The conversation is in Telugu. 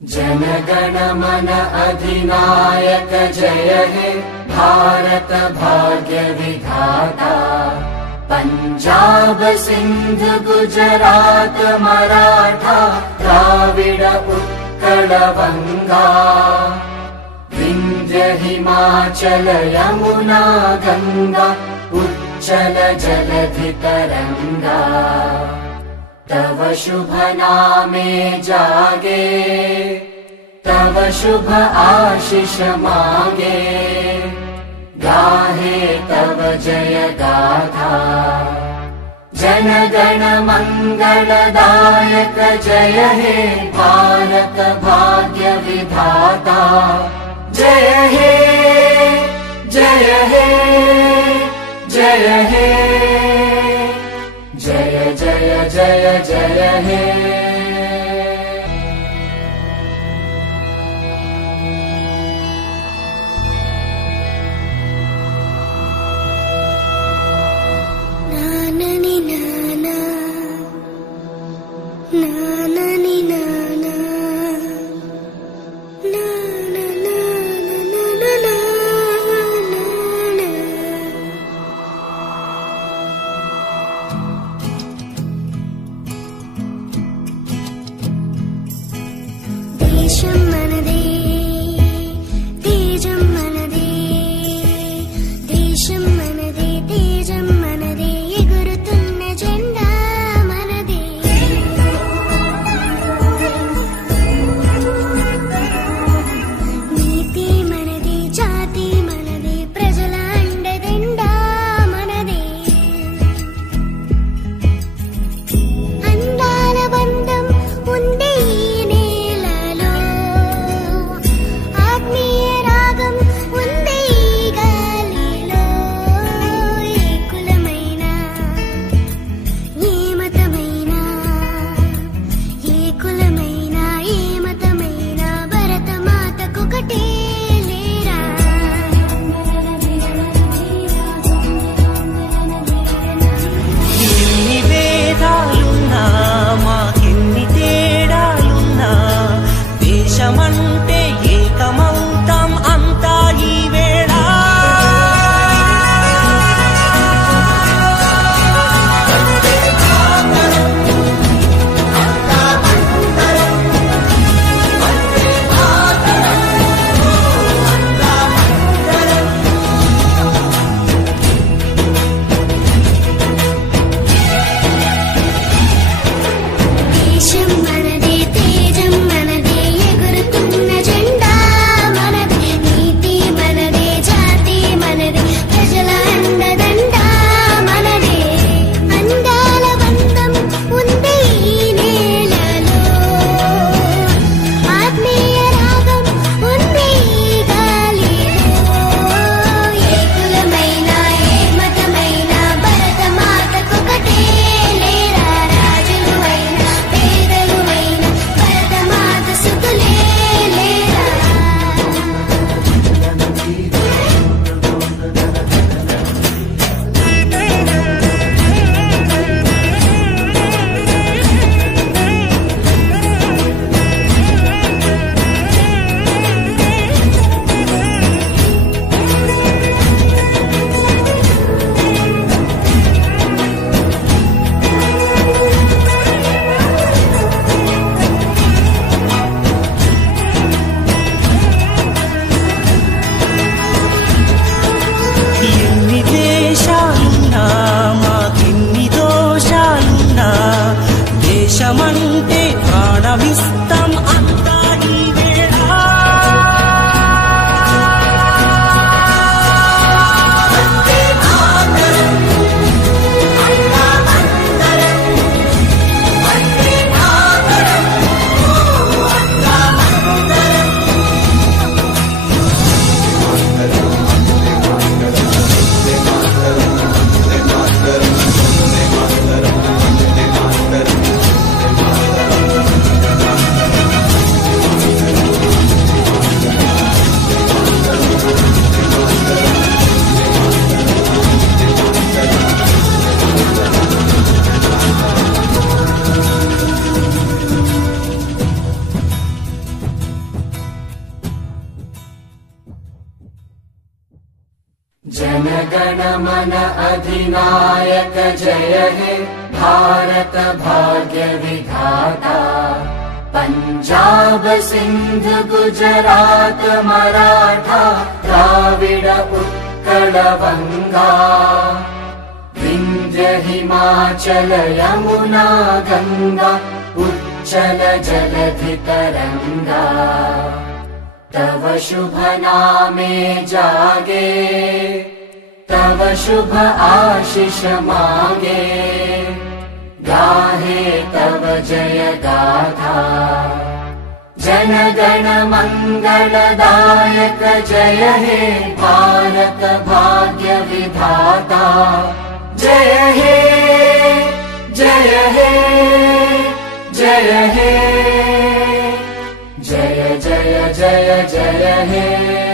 जनगण मन अधिनायक जय हे भारत भाग्य विधाता। पंजाब सिंध गुजरात मराठा द्राविड उत्कल बंगा। विंध्य हिमाचल यमुना गंगा उच्चल जलधि तरंगा। तव शुभ नामे जागे तव शुभ आशीष मांगे। गाहे तव जय गाथा जनगण मंगलदायक जय हे भारत भाग्य विधाता। जय हे जय हे जय हे जय जय जय जय हे। नाननी नाना नाननी नाना नाना नाना नाना। దేశం మనదే తేజం మనదే దేశం మనదే తేజం మనదే ఎగురుతున్న జెండా మనదే। నీతి మనదే జాతి మనదే ప్రజల అండదండా మనదే। అందాల బంధం ఉండే ఈ నేలలో जनगण मन अधिनायक जय हे भारत भाग्य विधाता पंजाब सिंध गुजरात मराठा द्राविड उत्कल वंगा विंध्य हिमाचल यमुना गंगा उच्चल जलधि तरंगा तव शुभ नामे जागे तव शुभ आशीष मांगे गाहे तव जय गाथा जनगण मंगलदायक जय हे भारत भाग्य विधाता जय हे जय हे जय हे जय जय जय जय हे।